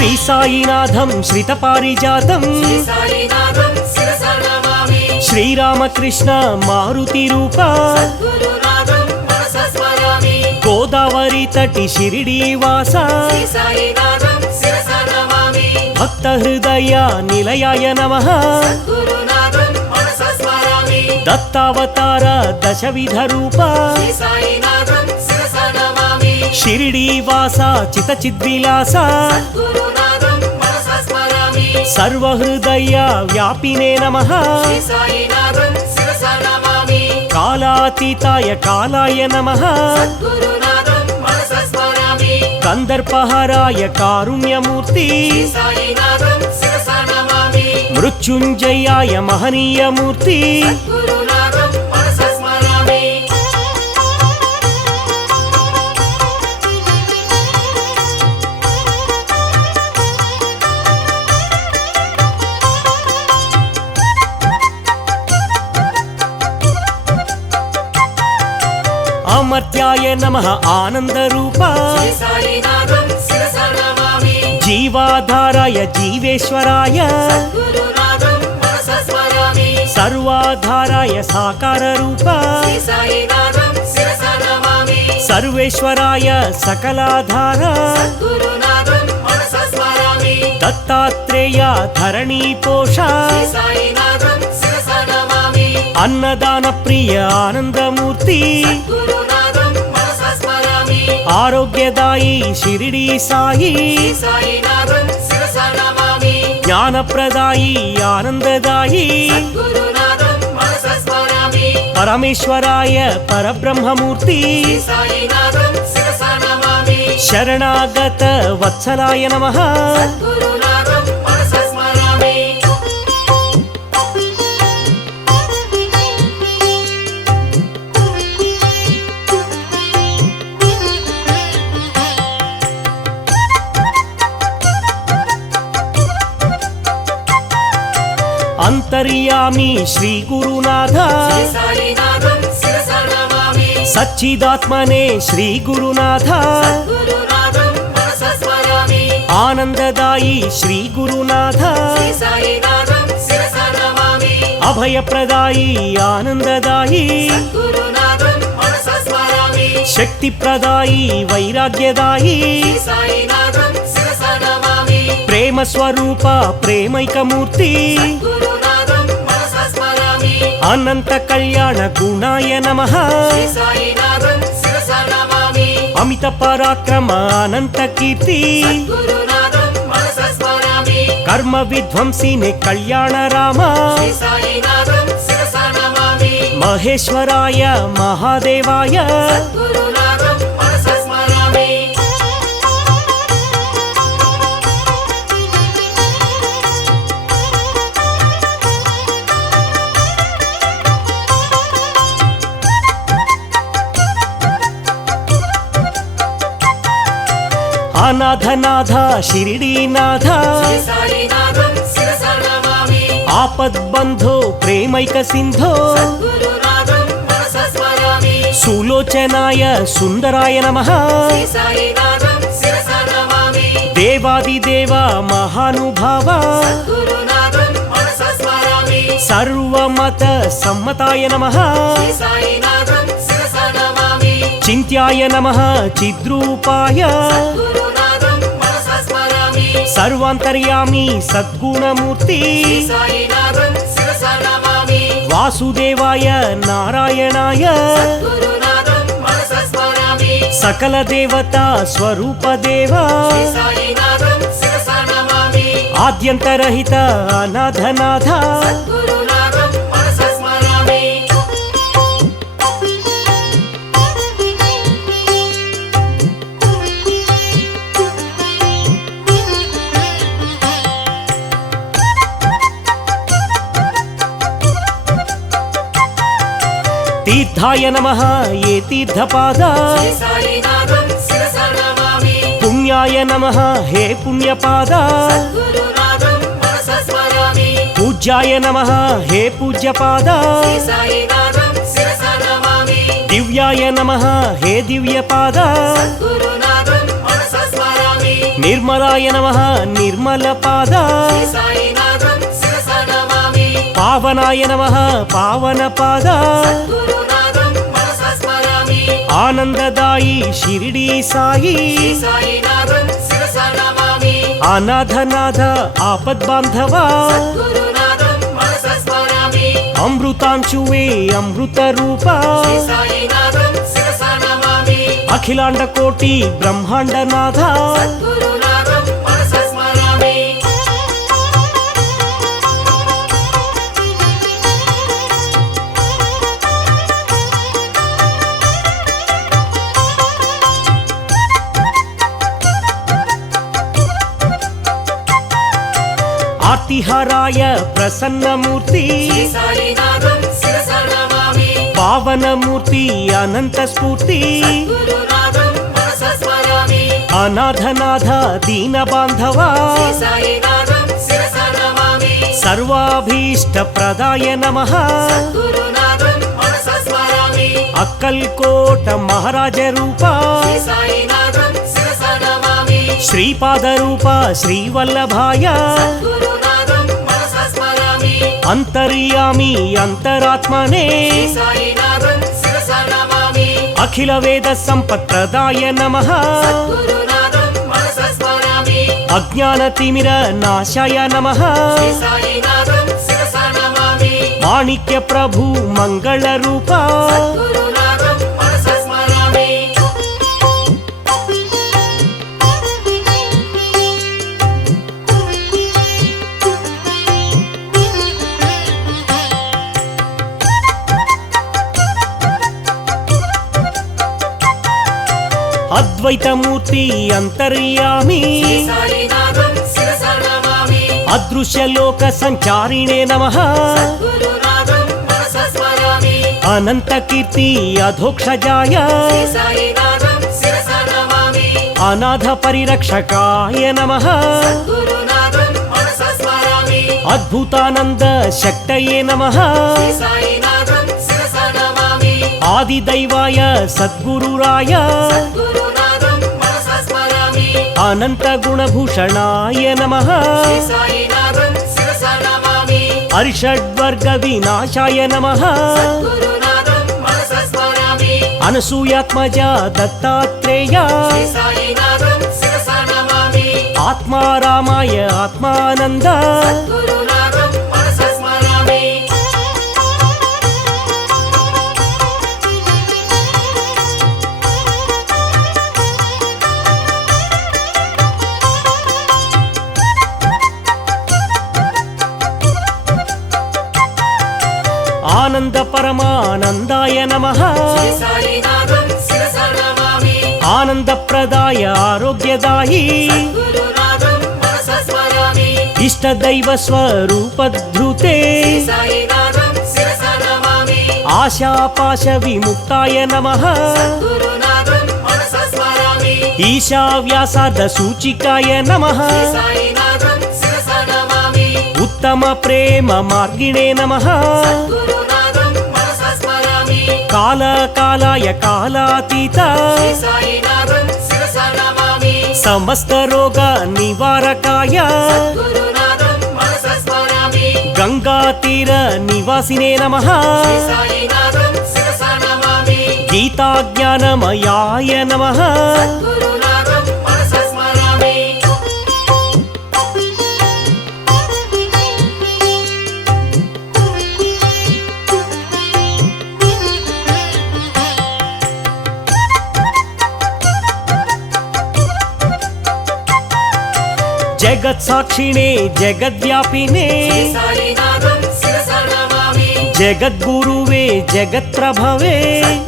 శ్రీ సాయినాథం శ్రితపారిజాతం శ్రీరామకృష్ణ మారుతి రూప గోదావరి తటి షిరిడీ వాస భక్త హృదయ నిలయాయ నమః దత్తావతార దశవిధ రూప షిరిడీ వాస చిత చిద్విలాస సర్వహృదయ వ్యాపినే నమః కాలాతీతాయ కాలాయ నమః గంధర్పహారాయ కారుణ్యమూర్తి మృత్యుంజయాయ మహనీయమూర్తి అమర్త్యాయ నమః ఆనందరూప జీవాధారాయ జీవేశ్వరాయ సర్వాధారాయ సాకార రూప సర్వేశ్వరాయ సకలాధార దత్తాత్రేయ ధరణీ పోష అన్నదాన ప్రియ ఆనందమూర్తి ఆరోగ్యదాయి షిరిడీ సాయి జ్ఞానప్రదాయి ఆనందదాయి పరమేశ్వరాయ పరబ్రహ్మమూర్తి శరణాగత వత్సలాయ నమః అంతర్యామి శ్రీ గురునాథ సచ్చిదాత్మనే శ్రీ గురునాథ ఆనందదాయి శ్రీ గురునాథ అభయప్రదాయి ఆనందదాయి శక్తిప్రదాయి వైరాగ్యదాయి ప్రేమ స్వరూప ప్రేమైకమూర్తి అనంత కళ్యాణ గుణాయ నమః అమిత పరాక్రమ అనంత కీర్తి కర్మ విధ్వంసినే కళ్యాణ రామ మహేశ్వరాయ మహాదేవాయ అనాథనాథ షిరిడీనాథ ఆపద్బంధో ప్రేమైక సింధో సులోచనాయ సుందరాయ నమః దేవాదిదేవ మహానుభావ సర్వమత సమ్మతాయ నమః చింత్యాయ నమః చిద్రూపాయ సర్వాంతర్యామి సద్గుణమూర్తి వాసుదేవాయ నారాయణాయ సకల దేవతా స్వరూప దేవా ఆద్యంతరహిత అనాథనాథ తీర్థాయ నమః ఏ తీర్థపాద పుణ్యాయ నమః హే పుణ్యపాద పూజ్యాయ నమః హే పూజ్యపాద దివ్యాయ నమః హే దివ్యపాద నిర్మలాయ నమః నిర్మలపాద శ్రీ సాయినాథం శిరసా నమామి పావనాయ నమః పావనపాద సద్గురునాథం మనసా స్మరామి ఆనందదాయి షిరిడి సాయి శ్రీ సాయినాథం శిరసా నమామి అనాథనాథ ఆపద్బాంధవా సద్గురునాథం మనసా స్మరామి అమృతాంశువే అమృత రూప శ్రీ సాయినాథం శిరసా నమామి అఖిలాండ కోటి బ్రహ్మాండనాథ సద్గురునాథం మనసా స్మరామి ఆర్తిహారాయ ప్రసన్నమూర్తి శ్రీ సాయినాథం శిరసా నమామి పావనమూర్తి అనంత స్ఫూర్తి సద్గురునాథం మనసా స్మరామి అనాథనాథ దీన బాంధవా శ్రీ సాయినాథం శిరసా నమామి సర్వాభీష్ట ప్రదాయ నమః సద్గురునాథం మనసా స్మరామి అక్కల్కోట మహారాజ రూప శ్రీ సాయినాథం శిరసా నమామి శ్రీపాద రూప శ్రీవల్లభాయ సద్గురునాథం మనసా స్మరామి అంతర్యామి అంతరాత్మనే శ్రీ సాయినాథం శిరసా నమామి అఖిల వేద సంపత్ప్రదాయ నమః సద్గురునాథం మనసా స్మరామి అజ్ఞాన తిమిర నాశాయ నమః శ్రీ సాయినాథం శిరసా నమామి మాణిక్య ప్రభు మంగళ రూప సద్గురునాథం మనసా స్మరామి అద్వైతమూర్తి అంతర్యామి శ్రీ సాయినాథం శిరసా నమామి అదృశ్యలోక సంచారిణే నమః సద్గురునాథం మనసా స్మరామి అనంత కీర్తి అధోక్షజాయ శ్రీ సాయినాథం శిరసా నమామి అనాథ పరిరక్షకాయ నమః సద్గురునాథం మనసా స్మరామి అద్భుతానంద శక్తయే నమః శ్రీ సాయినాథం శిరసా నమామి ఆదిదైవాయ సద్గురురాయ సద్గురునాథం మనసా స్మరామి అనంత గుణభూషణాయ నమః శ్రీ సాయినాథం శిరసా నమామి అరిషడ్వర్గ వినాశాయ నమః సద్గురునాథం మనసా స్మరామి అనసూయాత్మజ దత్తాత్రేయ శ్రీ సాయినాథం శిరసా నమామి ఆత్మారామాయ ఆత్మానంద సద్గురునాథం మనసా స్మరామి ఆనంద పరమానందాయ నమః శ్రీ సాయినాథం శిరసా నమామి ఆనందప్రదాయ ఆరోగ్యదాయి గురునాథం మనసా స్మరామి ఇష్టదైవ స్వరూపధృతే శ్రీ సాయినాథం శిరసా నమామి ఆశాపాశ విముక్తాయ నమః గురునాథం మనసా స్మరామి ఈశావ్యాసార్థ సూచికాయ నమః శ్రీ సాయినాథం శిరసా నమామి ఉత్తమ ప్రేమ మార్గిణే నమః గురునాథం మనసా స్మరామి కాలకాలాయ కాలాతీత శ్రీ సాయినాథం శిరసా నమామి సమస్త రోగ నివారకాయ గురునాథం మనసా స్మరామి గంగా తీర నివాసినే నమః శ్రీ సాయినాథం శిరసా నమామి గీతాజ్ఞానమయాయ నమః గురునాథం మనసా స్మరామి జగత్సాక్షిణే జగద్వ్యాపినే శ్రీ సాయినాథం శిరసా నమామి జగద్గురువే జగత్ప్రభవే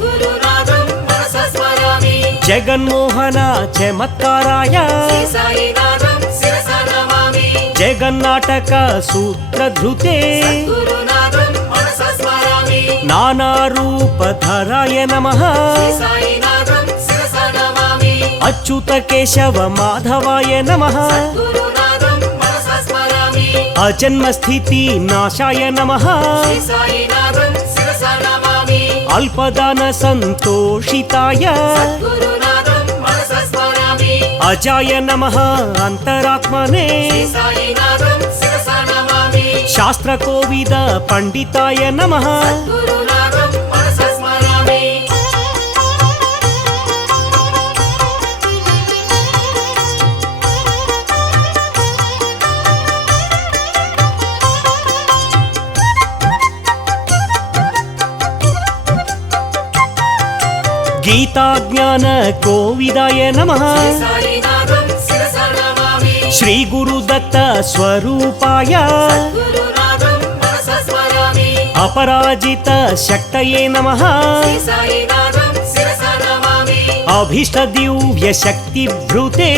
గురునాథం మనసా స్మరామి జగన్మోహన చమత్కారాయ శ్రీ సాయినాథం శిరసా నమామి జగన్నాటక సూత్రధృతే గురునాథం మనసా స్మరామి నానారూపధరాయ నమః శ్రీ సాయినాథం శిరసా నమామి అచ్యుత కేశవ మాధవాయ నమః గురునాథం మనసా స్మరామి అజన్మ స్థితి నాశాయ నమః శ్రీ సాయినాథం శిరసా నమామి అల్పదాన సంతోషితాయ గురునాథం మనసా స్మరామి स्मरामि अजाय नमः अंतरात्मने श्री साईनाथं शिरसा नमामि शास्त्रकोविद पंडिताय नमः गुरुनाथं मनसा स्मरामि गीताज्ञान कोविदाय नमः श्री साईनाथं शिरसा नमामि श्री गुरुदत्त स्वरूपाय गुरुनाथं मनसा स्मरामि अपराजित शक्तये नमः श्री साईनाथं शिरसा नमामि अभीष्ट दिव्य शक्ति भृते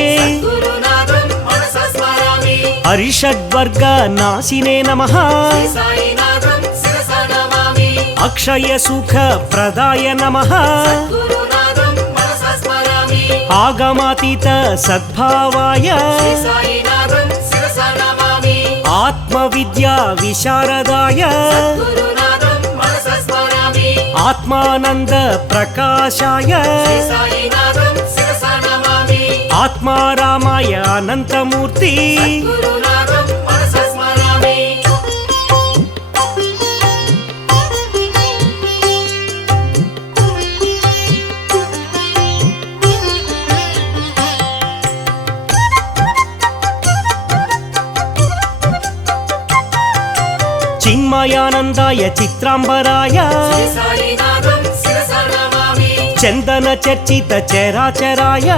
गुरुनाथं मनसा स्मरामि अरिषड्वर्ग नाशिने नमः श्री साईनाथं शिरसा नमामि अक्षय सुख प्रदाय नमः गुरुनाथं मनसा स्मरामि आगमातीत सद्भावाय श्री साईनाथं शिरसा नमामि आत्मविद्या विशारदाय गुरुनाथं मनसा स्मरामि आत्मानंद प्रकाशाय श्री साईनाथं शिरसा नमामि आत्मारामाय अनंतमूर्ति गुरुनाथं मनसा स्मरामि चिन्मयानंदाय चित्रांबराय श्री साईनाथं शिरसा नमामि चंदन चर्चित चराचराय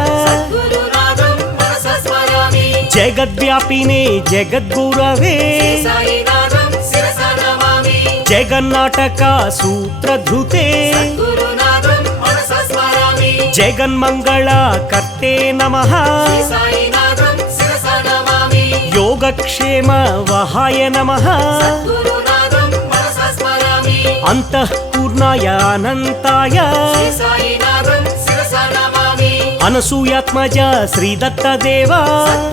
गुरुनाथं मनसा स्मरामि जगद्व्यापिने जगद्गुरवे श्री साईनाथं शिरसा नमामि जगन्नाटक सूत्रधृते गुरुनाथं मनसा स्मरामि जगन्मंगल कर्ते नमः श्री साईनाथं शिरसा नमामि योगक्षेम वहाय नमः गुरुनाथं मनसा स्मरामि अंतःपूर्णाय अनंताय श्री साईनाथं शिरसा नमामि अनसूयात्मज श्रीदत्तदेव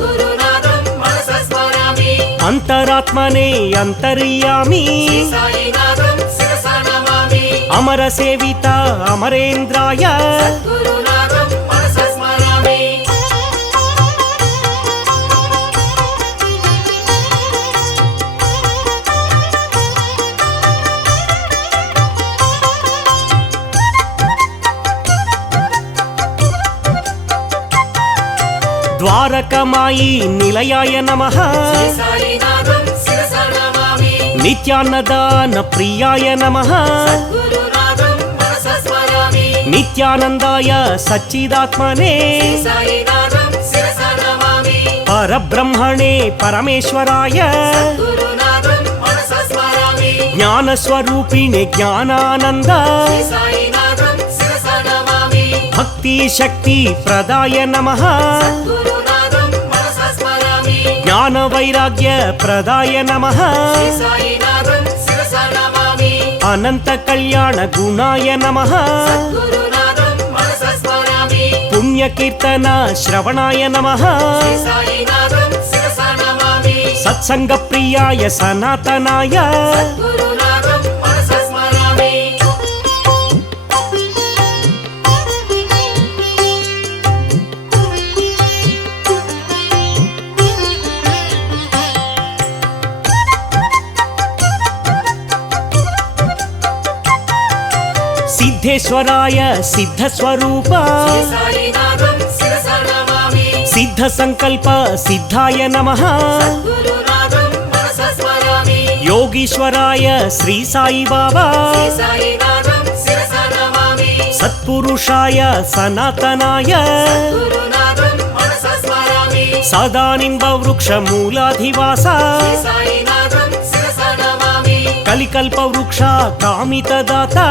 गुरुनाथं मनसा स्मरामि अंतरात्मने अंतर्यामी श्री साईनाथं शिरसा नमामि अमरसेविता अमरेन्द्राय गुरुनाथं मनसा स्मरामि द्वारकमायी निलयाय नमः श्री साईनाथं शिरसा नमामि नित्यान्नदान प्रियाय नमः गुरुनाथं मनसा स्मरामि नित्यानंदाय सच्चिदात्मने श्री साईनाथं शिरसा नमामि परब्रह्मणे परमेश्वराय गुरुनाथं मनसा स्मरामि ज्ञानस्वरूपिणे ज्ञानानंद श्री साईनाथं शिरसा नमामि भक्ति शक्ति प्रदाय नमः गुरुनाथं मनसा स्मरामि ज्ञान वैराग्य प्रदाय नमः श्री साईनाथं शिरसा नमामि अनंत कल्याण गुणाय नमः गुरुनाथं मनसा स्मरामि पुण्य कीर्तन श्रवणाय नमः श्री साईनाथं शिरसा नमामि सत्संग प्रियाय सनातनाय गुरुनाथं मनसा स्मरामि सिद्धेश्वराय सिद्धस्वरूप श्री साईनाथं शिरसा नमामि सिद्ध संकल्प सिद्धाय नमः गुरुनाथं मनसा स्मरामि योगीश्वराय श्री साई बाबा श्री साईनाथं शिरसा नमामि सत्पुरुषाय सनातनाय गुरुनाथं मनसा स्मरामि सदानिम्ब वृक्ष मूलाधिवास श्री साईनाथं शिरसा नमामि कलिकल्प वृक्ष कामितदाता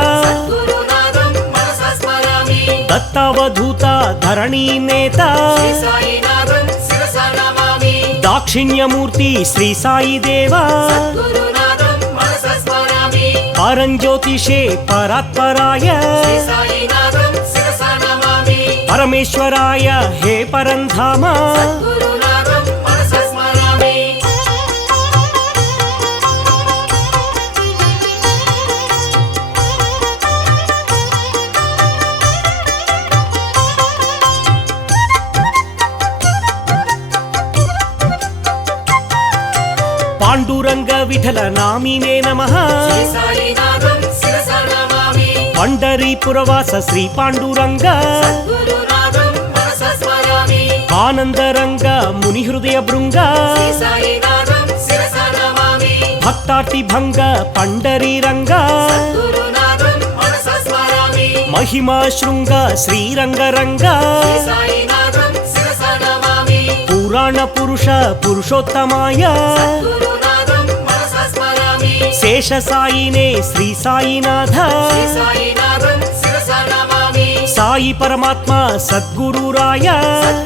गुरुनाथं मनसा स्मरामि दत्तावधूत धरणी नेता श्री साईनाथं शिरसा नमामि दाक्षिण्यमूर्ति श्री साई देवा गुरुनाथं मनसा स्मरामि परञ्ज्योतिषे परात्पराय श्री साईनाथं शिरसा नमामि परमेश्वराय हे परन्धाम गुरुनाथं मनसा स्मरामि పాండురంగ విఠల నామినే నమః శ్రీ సాయినాథం శిరసా నమామి పండరీపురవాస శ్రీ పాండురంగ గురునాథం మనసా స్మరామి ఆనందరంగ ముని హృదయ భృంగ శ్రీ సాయినాథం శిరసా నమామి భక్తార్తి భంగ పండరీరంగ గురునాథం మనసా స్మరామి మహిమా శృంగ శ్రీరంగరంగ శ్రీ సాయినాథం శిరసా నమామి పురాణ పురుష పురుషోత్తమాయ గురునాథం మనసా స్మరామి శేష సాయినే శ్రీ సాయినాథ శ్రీ సాయినాథం శిరసా నమామి సాయి పరమాత్మ సద్గురురాయ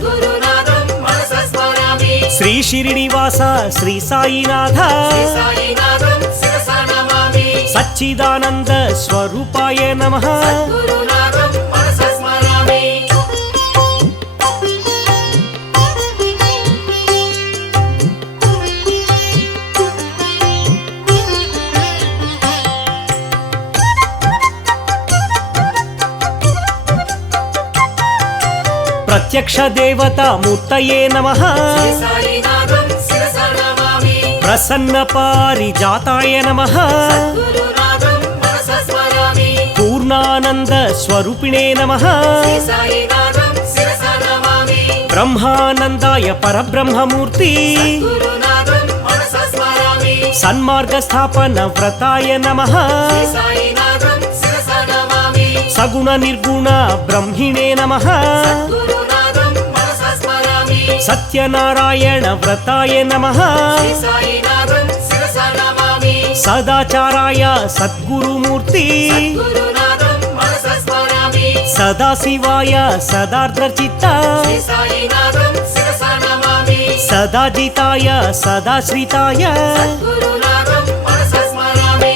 గురునాథం మనసా స్మరామి శ్రీ షిరిడివాస శ్రీ సాయినాథ శ్రీ సాయినాథం శిరసా నమామి సచ్చిదానంద స్వరూపాయ నమః గురునాథం మనసా స్మరామి ప్రత్యక్ష దేవత మూర్తయే నమః శ్రీ సాయినాథం శిరసా నమామి ప్రసన్న పారిజాతాయ నమః గురునాథం మనసా స్మరామి పూర్ణానంద స్వరూపిణే నమః శ్రీ సాయినాథం శిరసా నమామి బ్రహ్మానందాయ పరబ్రహ్మమూర్తి గురునాథం మనసా స్మరామి సన్మార్గ స్థాపన వ్రతాయ నమః శ్రీ సాయినాథం శిరసా నమామి సగుణ నిర్గుణ బ్రహ్మిణే నమః గురునాథం మనసా స్మరామి సత్యనారాయణ వ్రతాయ నమః శ్రీ సాయినాథం శిరసా నమామి సదాచారాయ సద్గురుమూర్తి గురునాథం మనసా స్మరామి సదాశివాయ సదార్ద్రచిత్త శ్రీ సాయినాథం శిరసా నమామి సదాజితాయ సదాశ్రితాయ గురునాథం మనసా స్మరామి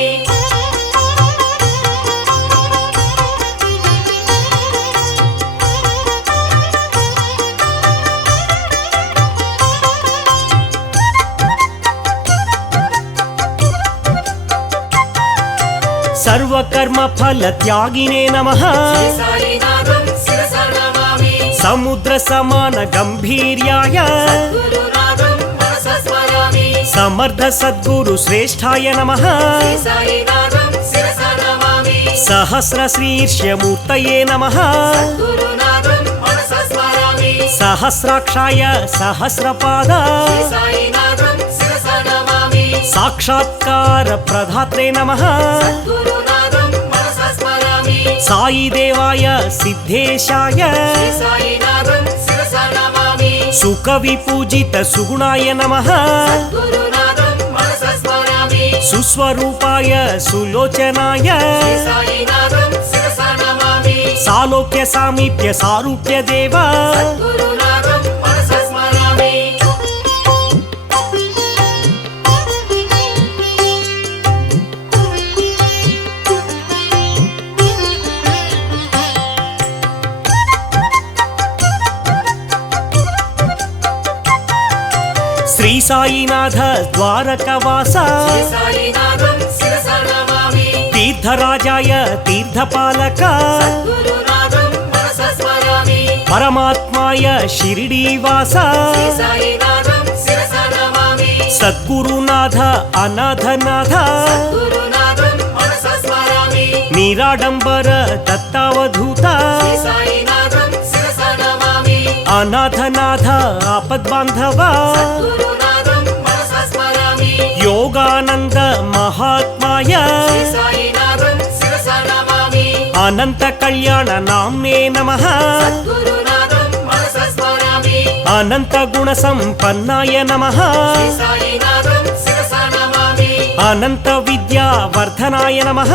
సర్వకర్మ ఫల త్యాగినే నమః శ్రీ సాయినాథం శిరసా నమామి సముద్ర సమాన గంభీర్యాయ గురునాథం మనసా స్మరామి సమర్థ సద్గురు శ్రేష్ఠాయ నమః శ్రీ సాయినాథం శిరసా నమామి సహస్ర శీర్ష్యమూర్తయే నమః గురునాథం మనసా స్మరామి సహస్రాక్షాయ సహస్రపాద శ్రీ సాయినాథం శిరసా నమామి సాక్షాత్కార ప్రధాత్రే నమః గురునాథం మనసా స్మరామి సాయి దేవాయ సిద్ధేశాయ శ్రీ సాయినాథం శిరసా నమామి సుఖ విపూజిత సుగుణాయ నమః గురునాథం మనసా స్మరామి సుస్వరూపాయ సులోచనాయ శ్రీ సాయినాథం శిరసా నమామి సాలోక్య సామీప్య సారూప్య దేవ గురునాథం మనసా స్మరామి శ్రీ సాయినాథ ద్వారకవాస శ్రీ సాయినాథం శిరసా నమామి తీర్థరాజాయ తీర్థపాలక గురునాథం మనసా స్మరామి పరమాత్మాయ షిరిడీవాస శ్రీ సాయినాథం శిరసా నమామి సద్గురునాథ అనాథనాథ గురునాథం మనసా స్మరామి నిరాడంబర దత్తావధూత శ్రీ సాయినాథం శిరసా నమామి అనాథనాథ ఆపద్బాంధవ గురునాథం మనసా స్మరామి యోగానంద మహాత్మాయ శ్రీ సాయినాథం శిరసా నమామి అనంత కళ్యాణ నామ్నే నమః గురునాథం మనసా స్మరామి అనంత గుణ సంపన్నాయ నమః శ్రీ సాయినాథం శిరసా నమామి అనంత విద్యా వర్ధనాయ నమః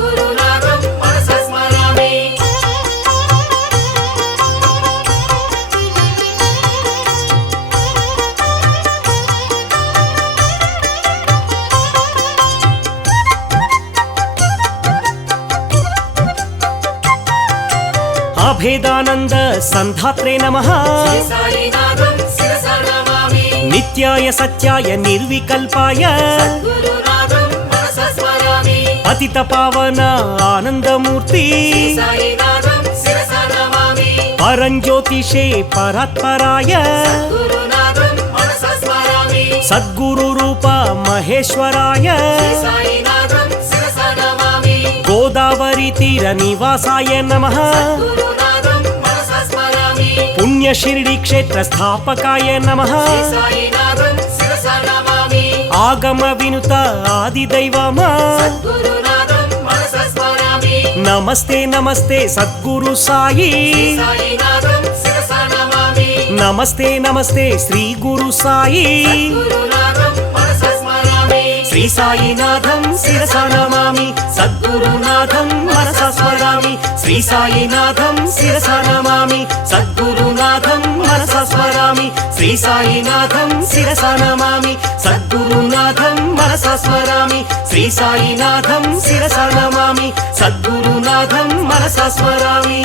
గురునాథం మనసా స్మరామి అభేదానంద సంధాత్రే నమః శ్రీ సాయినాథం శిరసా నమామి నిత్యాయ సత్యాయ నిర్వికల్పాయ గురునాథం మనసా స్మరామి పతిత పావన ఆనందమూర్తి శ్రీ సాయినాథం శిరసా నమామి పరంజ్యోతిషే పరాత్పరాయ గురునాథం మనసా స్మరామి సద్గురు स्वरूप महेश्वराय శ్రీ సాయినాథం శిరస నమామి गोदावरी तीर निवासाय नमः గురునాథం మనస స్మరామి पुण्य शिरडी क्षेत्र स्थापकाय नमः శ్రీ సాయినాథం శిరస నమామి आगम विनुत आदिदैवम గురునాథం మనస స్మరామి नमस्ते नमस्ते सद्गुरु साई శ్రీ సాయినాథం శిరస నమామి नमस्ते नमस्ते श्री गुरु साई గురునాథం మనస స్మరామి श्री साईनाथं शिरसा नमामि सद्गुरुनाथं मनसा स्मरामि श्री साईनाथं शिरसा नमामि सद्गुरुनाथं मनसा स्मरामि श्री साईनाथं शिरसा नमामि सद्गुरुनाथं मनसा स्मरामि श्री साईनाथं शिरसा नमामि सद्गुरुनाथं मनसा स्मरामि।